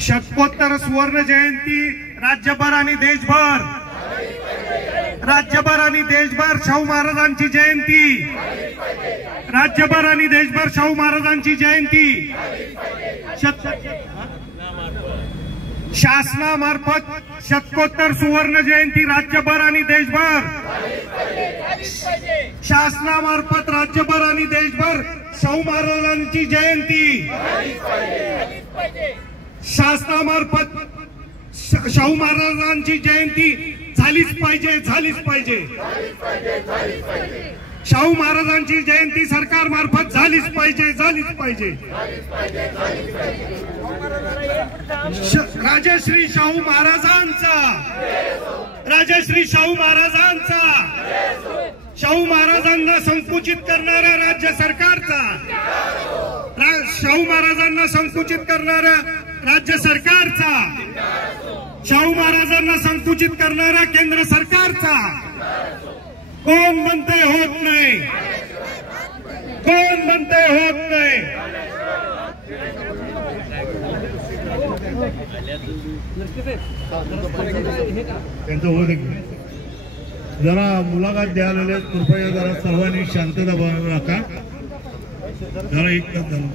शतकोत्तर सुवर्ण जयंती राज्यभर आणि देशभर, राज्यभर आणि देशभर शाहू महाराजांची जयंती, राज्यभर आणि देशभर शाहू महाराजांची जयंती शासनामार्फत शतकोत्तर सुवर्ण जयंती राज्यभर आणि देशभर, शासनामार्फत राज्यभर आणि देशभर शाहू महाराजांची जयंती, शासनामार्फत शाहू महाराजांची जयंती झालीच पाहिजे, झालीच पाहिजे। शाहू महाराजांची जयंती सरकार मार्फत झालीच पाहिजे, झालीच पाहिजे। राजश्री शाहू महाराजांचा, राजश्री शाहू महाराजांचा, शाहू महाराजांना संकुचित करणाऱ्या राज्य सरकारचा, शाहू महाराजांना संकुचित करणाऱ्या राज्य सरकारचा, शाहू महाराजांना संकुचित करणाऱ्या केंद्र सरकारचा कोण म्हणते होत नाही, कोण म्हणते होत नाही। त्यांचं होत जरा मुलाखत द्यायला कृपया जरा सर्वांनी शांतता बनवून राखा, जरा एक तास झालं।